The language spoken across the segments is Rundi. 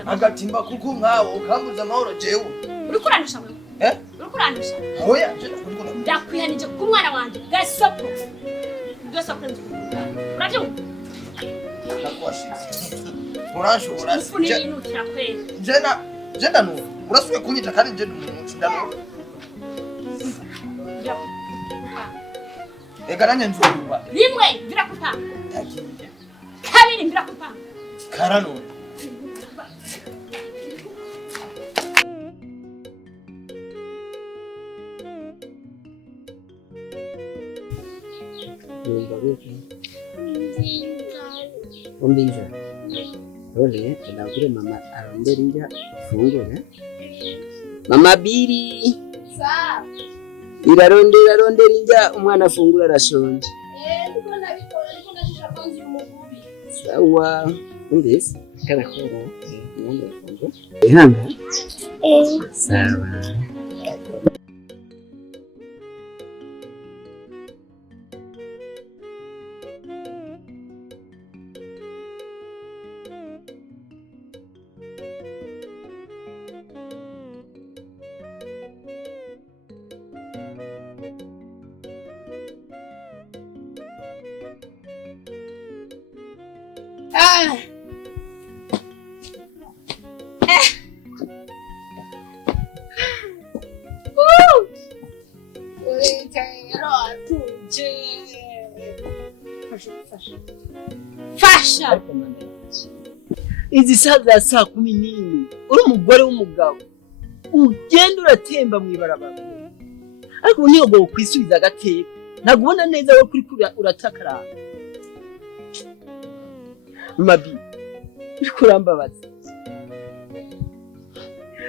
umeze agatimba kuko nkawo ukambuza amahoro jewe uriko urandusha wewe uriko urandusha oya ndakwihanije ku mwana wanje gasopo gasopo urabyumva urashobora jenda no urasuye kunyita kandi je n'umuntu ndano egaranye nzuba rimwe birakupa kabiri birakupa karano Umbiza. Ole, ndabwire mama arondera inja ifungure. Mama Biri. Sa. Irarondera inja umwana afungura arashonje. Ndiko nabikora ariko ndashaka konzi umugubi. Sawa. Umbiza. Karakora. Mwanda afungura. Ihanga. Sawa. Fasha. Izi saza saa 10 uri umugore w'umugabo ugenda uratemba mu ibarabara ariko niyo go kwisubiza agateka nagubona neza wo kuri uratakara mabi bikurambabaza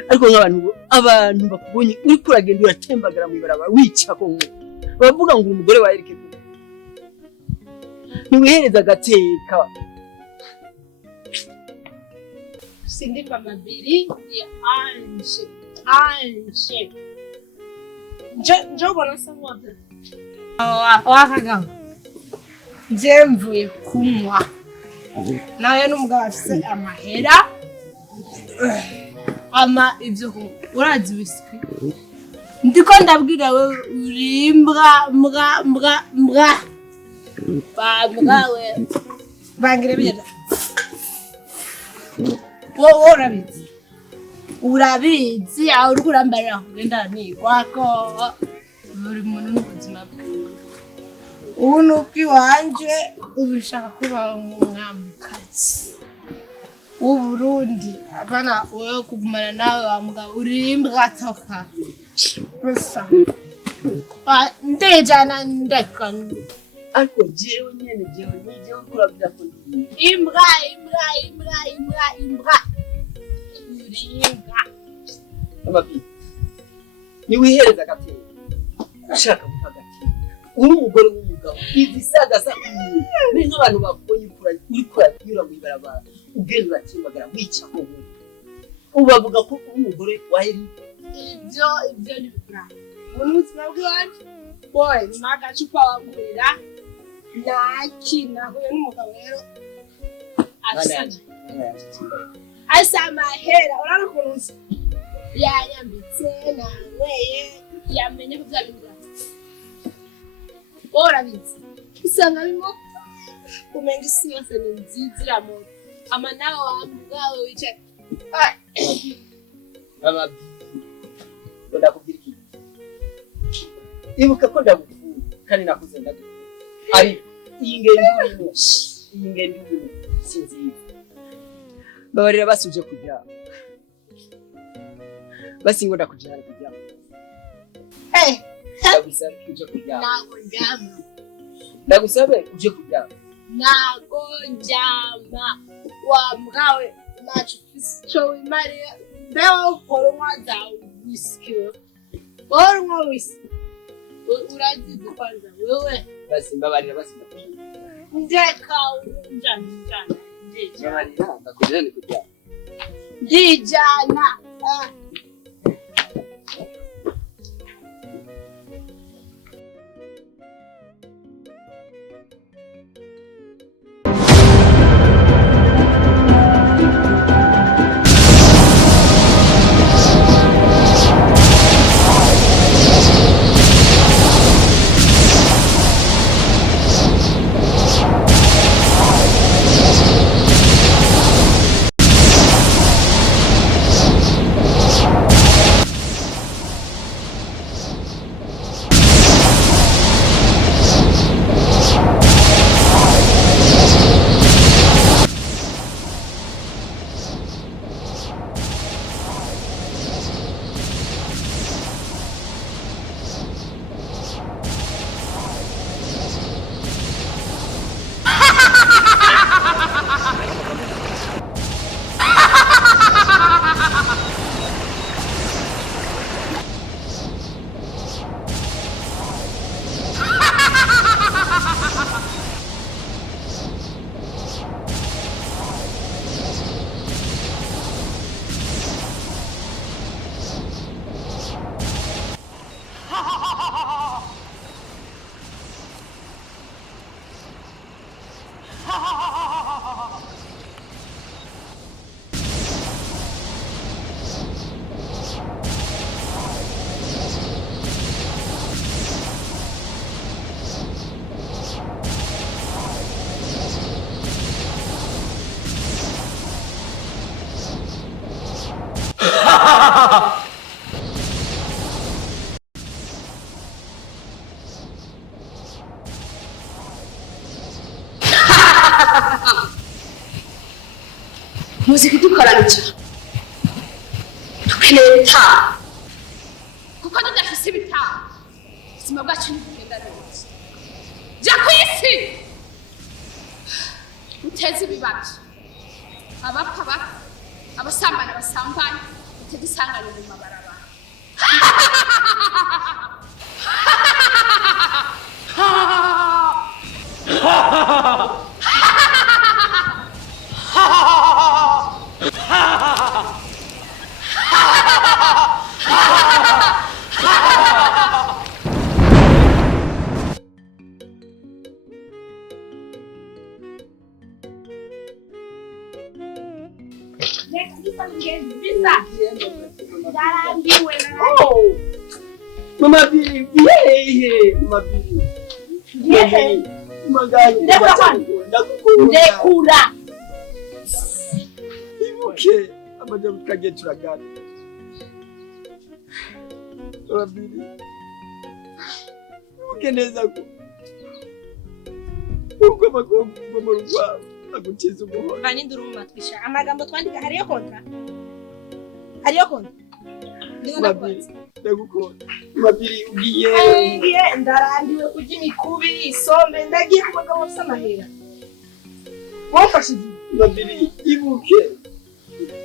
ariko abantu bakubonye uri kuragenda uratembagara mu ibarabara wica ko bavuga ngo umugore wa Eric niwihereza agateka Sindi mama Biri ya anje njo bona sawa wakaga je mvuye kunywa nawe n'umugabo afise amahera ama ivyo urazi whisky ndiko ndabwira wewe urimbwa mbwa we bangire bira urabizi aho uriko urambarira kugenda nigwako buri muntu n'ubuzima bwiwe ubu nuko iwanje ubishaka kuba umwamikazi w'Uburundi abana wewe kugumana nawe wa mugabo urimbwa toka gusa ndejana ndeka ariko jewe nyene jewe kurabira ko imbwa uringa amabi niwihereza agateka ushaka gutagatifu uri umugore w'umugabo izi saga sa ni nk'abantu bakubonye uri kuranyura mu ibarabara ugenda urakimbagara wica ko ubavuga ko uri umugore wa Eric ibyo ni bra ubuzima bw'iwacu boy nagacupa wangurira nakina huye n'umugabo rero asa mahera urarukunze yanyambitse nanyweye yamenye ko byabindura orabizi usanga bimo umenga isi yose ni nziza iramoto ama nawe wamugabo wicaye baba ndakubwira iki ibuka ko ndagukunda kandi nakuze ndagukunda ari iyi ngendo sinzi babarira basuje kujya basi ngo ndakujana kujya ndagusabe uje kujya nago njama ndagusabe uje kujya nago njama wa mgawe nacho cyo imariya beho horwa za whisky horwa whisky urazi kwanza wewe basi mbabarira basi ndeka njana mbabarira ndakujana kujya dijana Muziki dukoranije tukeneye ibitaha kuko tudafise ibitaha ubuzima bwacu ntibugenda neza. Jya ku isi uteze ibibazo, abapfa bapfa, abasambana basambane, uteze isangane mu mabarabara. Mama Bili, yeah, Mama Bili. Yeah, ndekura. Ibuke, amajya tukagiye turagana. Mama Bili. Ibuke neza ko. Uko makombo mu rwa agutiza umuhoro. Bani nduru mu matwisha. Amagambo twandika hariyo kontra. Hariyo kontra. Ndagukunda. Mama Bili ugiye. Ngiye ndarambiwe kujya imikubi isombe ndagiye kubaga bose amahera. Wafashe Mama Bili ibuke.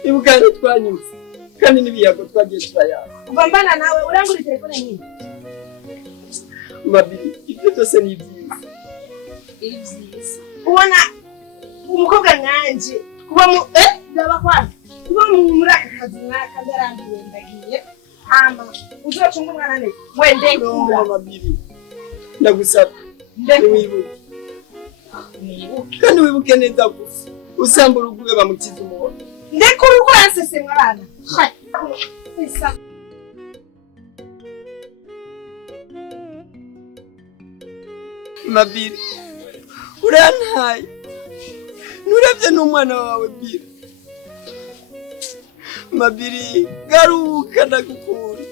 Ibuka twanyuze. Kandi nibiyago twagiye turayaka. Kubambana nawe urangura telefone nyine. Mama Bili ibyo byose ni byiza. Ibyiza. Ubona umukobwa nkanje kuba mu ndabakwana. Kuba muri aka kazi naka ndarambiwe ndagiye. Ama uzocunga umwana ne wende kura. Mama Bili ndagusaba wibuke. Kandi wibuke neza gusa usamba uruguye bamukiza umuhoro. Ndekura uko yansese mwana. Isa Mama Bili urantaye nuravye n'umwana wawe Bili. Mama Bili garuka ndagukunda.